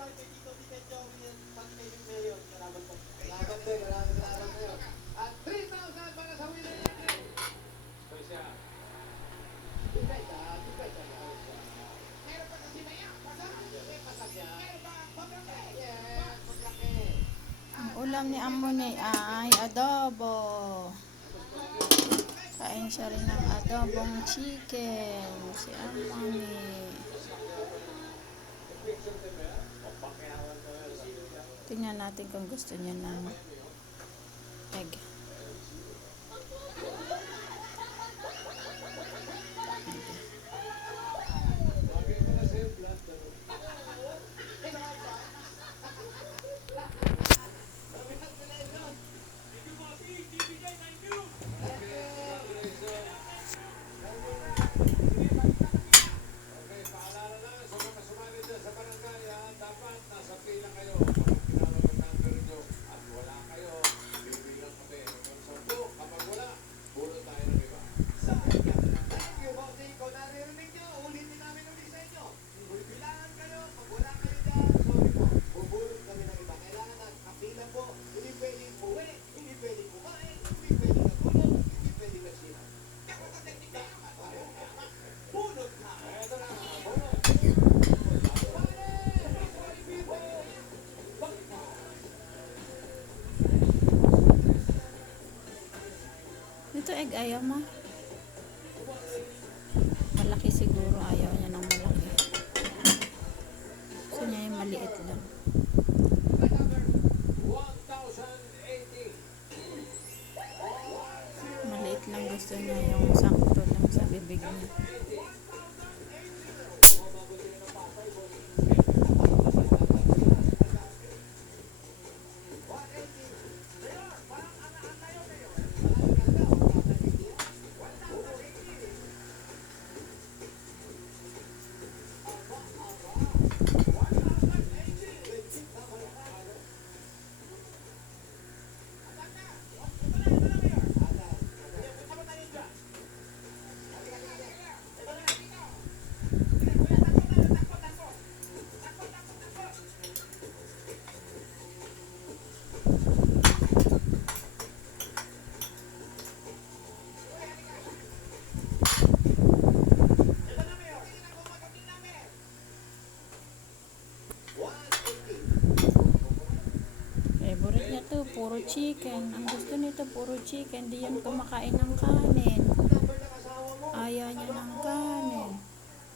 At 3,000 para sa winner. Ang ulam ni Amone ay adobo. Kain siya rin ng adobong chicken. Si Amone. Tingnan natin kung gusto niya ng egg. Ito egg ayaw mo? Malaki siguro, ayaw niya ng malaki. Gusto niya yung maliit lang. Maliit lang gusto niya, yung sakto lang sa bibig niya. Favorite niya to, puro chicken. Ang gusto nito, puro chicken. Di yan kumakain ng kanin. Ayaw niya ng kanin.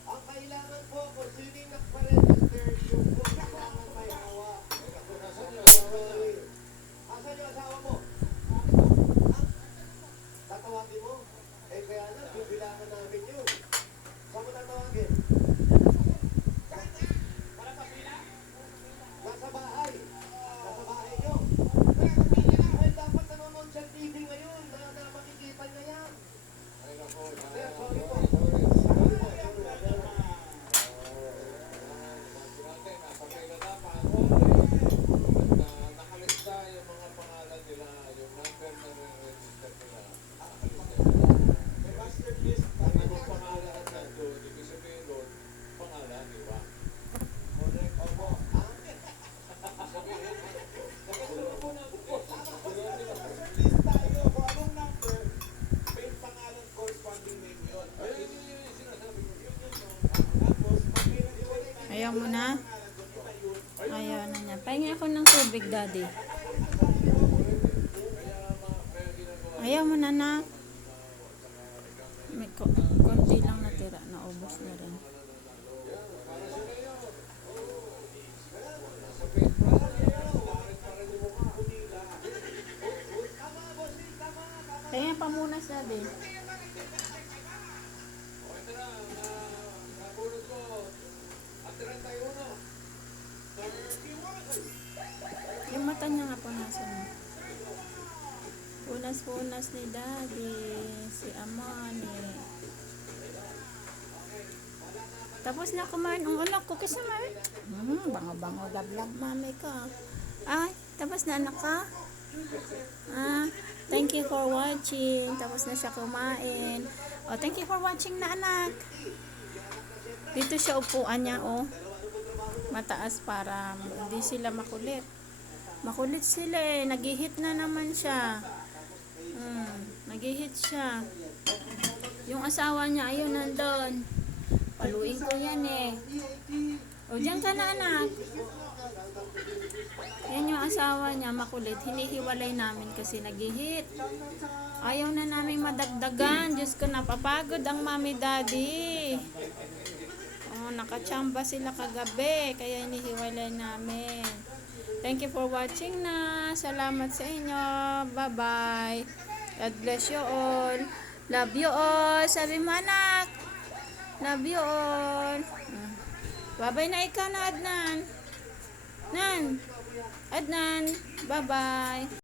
Ang kailangan po, kung sino yung nagpa-register, yung kailangan may hawak. Asan yung asawa mo? Tatawagin mo? Eh kaya na, bibilangan namin yun. Saan mo tatawagin? Nasa bahay. Nasa bahay nyo. Ay, dapat nanonood siya TV ngayon na makikita niya yan. Sir, sorry po. Ayaw mo na? Ayaw na niya. Pahingi ako ng tubig, daddy. Ayaw mo na na. May konti lang natira. Naubos na rin. Pahingi pa muna, daddy. Yung mata niya nga po nasa mo. Punas-punas ni daddy. Si Amani. Tapos na kumain ang anak ko. Kiss naman. Bango-bango. Love-love mami ka. Ay, tapos na anak ka? Thank you for watching. Tapos na siya kumain. Oh, thank you for watching na anak. Dito siya upuan niya, oh. mataas para hindi sila makulit. Makulit sila eh. Nag-hit na naman siya. Nag-hit siya. Yung asawa niya, ayun, nandun. Paluin ko yan eh. O, diyan ka na, anak. Yan yung asawa niya, makulit. Hinihiwalay namin kasi nag-hit. Ayaw na namin madagdagan. Diyos ko, napapagod ang mami daddy. Nakachamba sila kagabi. Kaya hinihiwalay namin. Thank you for watching na. Salamat sa inyo. Bye-bye. God bless you all. Love you all. Sabi mo, anak. Love you all. Bye-bye na ikaw na, Adnan. Nan. Adnan. Bye-bye.